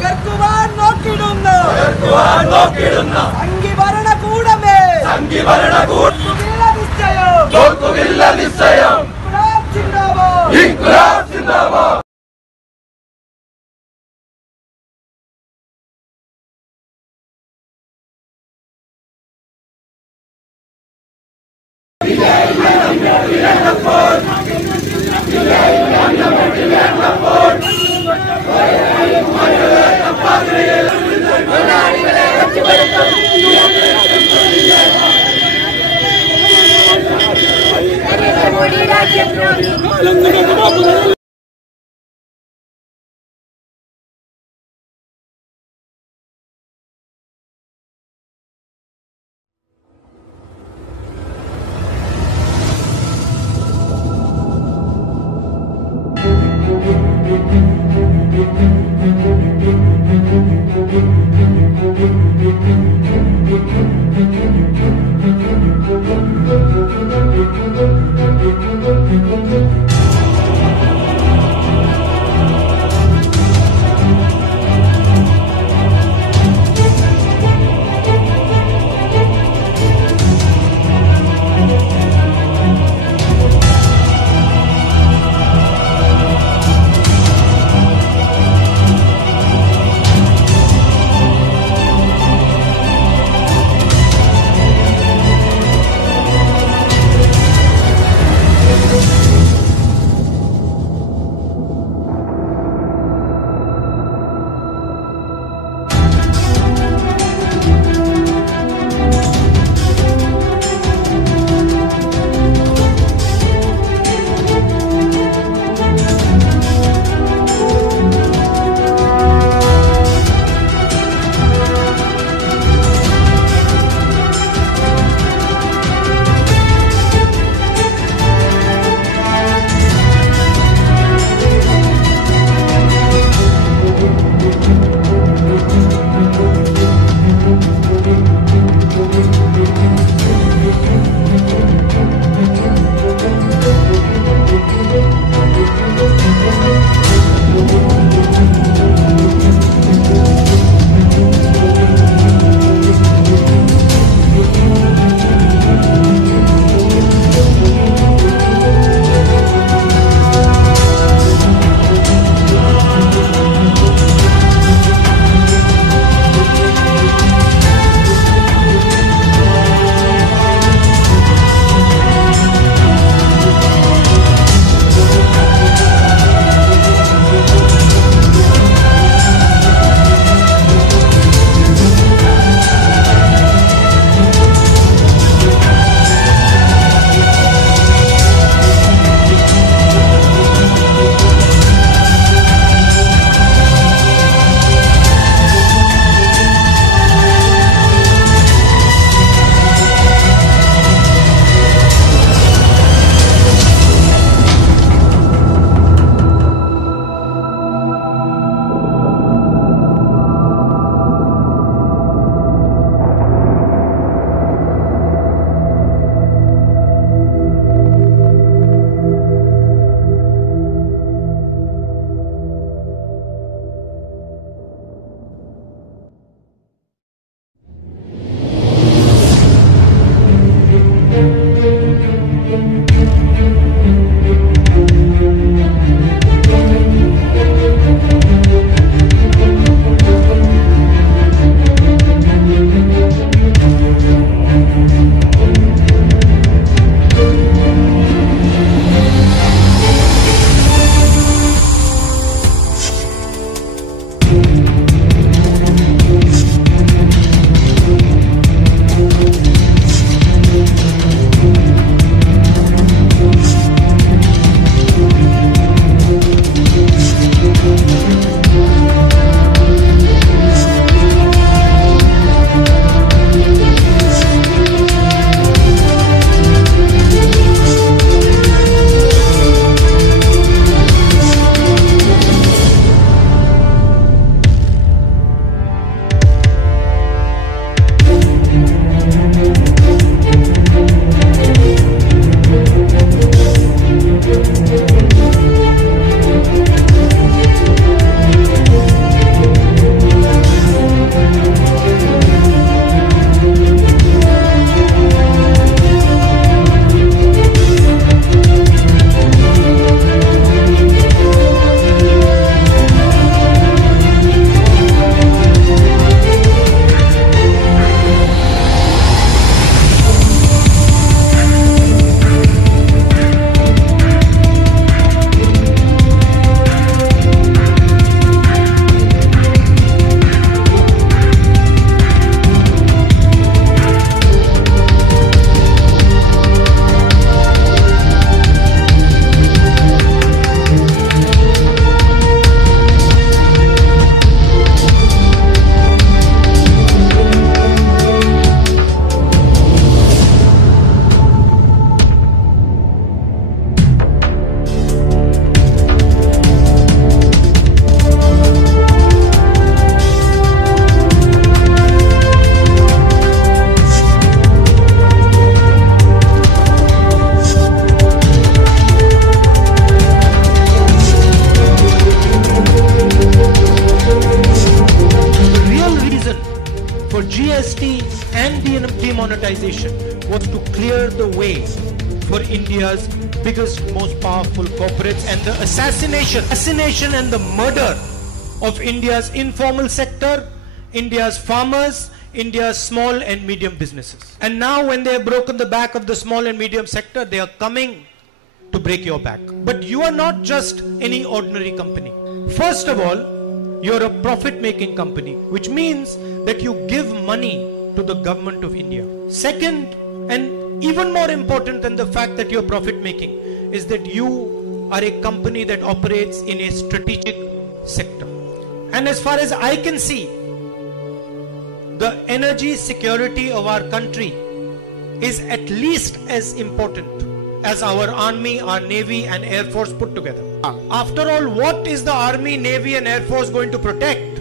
തകർക്കുവാൻ നോക്കിയിടുന്ന സംഘിഭരണകൂടമേ തോൽക്കുകില്ല നിശ്ചയം. ഇൻക്ലാബ് സിന്ദാബാദ്. demonetization was to clear the way for India's biggest, most powerful corporates, and the assassination and the murder of India's informal sector, India's farmers, India's small and medium businesses. And now when they have broken the back of the small and medium sector, they are coming to break your back. But you are not just any ordinary company. First of all, you're a profit-making company, which means that you give money to the government of India. Second, and even more important than the fact that you're profit-making, is that you are a company that operates in a strategic sector. And as far as I can see, the energy security of our country is at least as important as our army, our navy and air force put together. After all, what is the army, navy and air force going to protect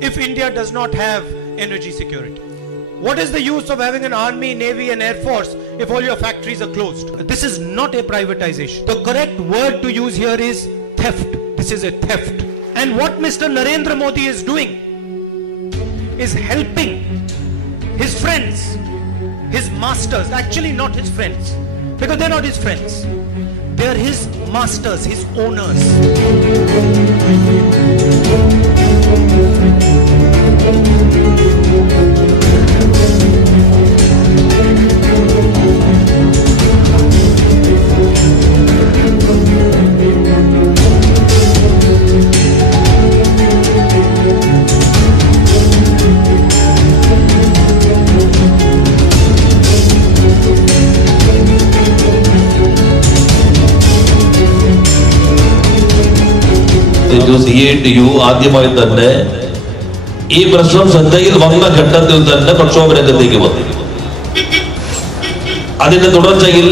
if India does not have energy security? What is the use of having an army, navy and air force if all your factories are closed? This is not a privatization. The correct word to use here is theft. This is a theft. And what Mr. Narendra Modi is doing is helping his friends, his masters, actually not his friends, because they're not his friends. They're his masters, his owners. CITU ആദ്യമായി തന്നെ ഈ പ്രശ്നം ശ്രദ്ധയിൽ വന്ന ഘട്ടത്തിൽ തന്നെ പ്രക്ഷോഭരംഗത്തേക്ക് വന്നു. അതിന്റെ തുടർച്ചയിൽ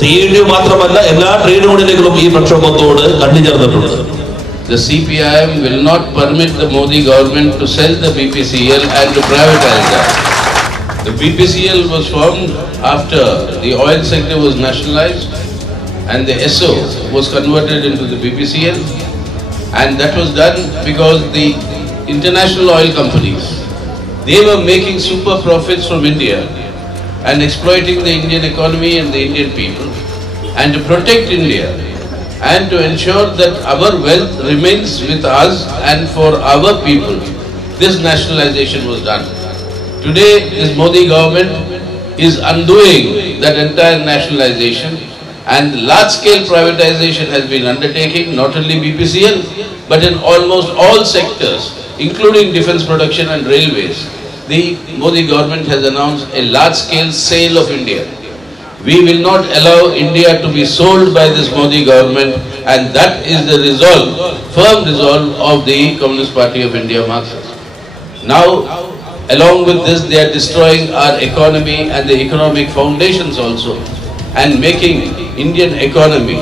CITU മാത്രമല്ല എല്ലാ ട്രേഡ് യൂണിയനുകളും ഈ പ്രക്ഷോഭത്തോട് കണ്ണിചേർന്നിട്ടുണ്ട്. The CPIM will not permit the Modi government to sell the BPCL and to privatize that. The BPCL was formed after the oil sector was nationalized and the SO was converted into the BPCL. And that was done because the international oil companies, they were making super profits from India and exploiting the Indian economy and the Indian people. And to protect India and to ensure that our wealth remains with us and for our people, this nationalization was done. Today, this Modi government is undoing that entire nationalization, and large-scale privatization has been undertaken, not only BPCL, but in almost all sectors, including defense production and railways. The Modi government has announced a large-scale sale of India. We will not allow India to be sold by this Modi government, and that is the resolve, firm resolve of the Communist Party of India Marxists. Now, along with this, they are destroying our economy and the economic foundations also, and making Indian economy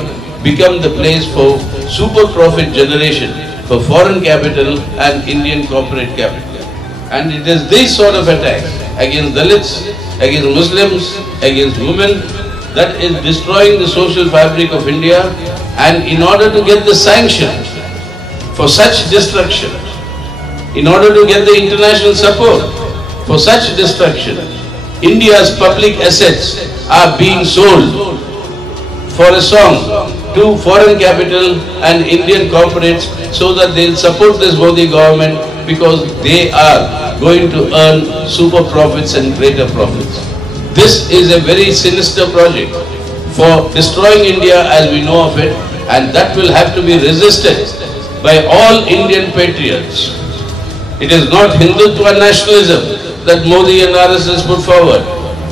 become the place for super profit generation for foreign capital and Indian corporate capital. And it is this sort of attack against Dalits, against Muslims, against women, that is destroying the social fabric of India. And in order to get the sanction for such destruction, in order to get the international support for such destruction, India's public assets are being sold for a song to foreign capital and Indian corporates so that they'll support this Modi government because they are going to earn super profits and greater profits. This is a very sinister project for destroying India as we know of it, and that will have to be resisted by all Indian patriots. It is not Hindutva nationalism that Modi and RSS put forward.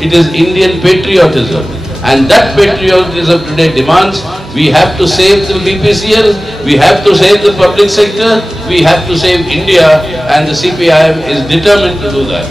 It is Indian patriotism. And that patriotism today demands we have to save the BPCL, we have to save the public sector, we have to save India, and the CPIM is determined to do that.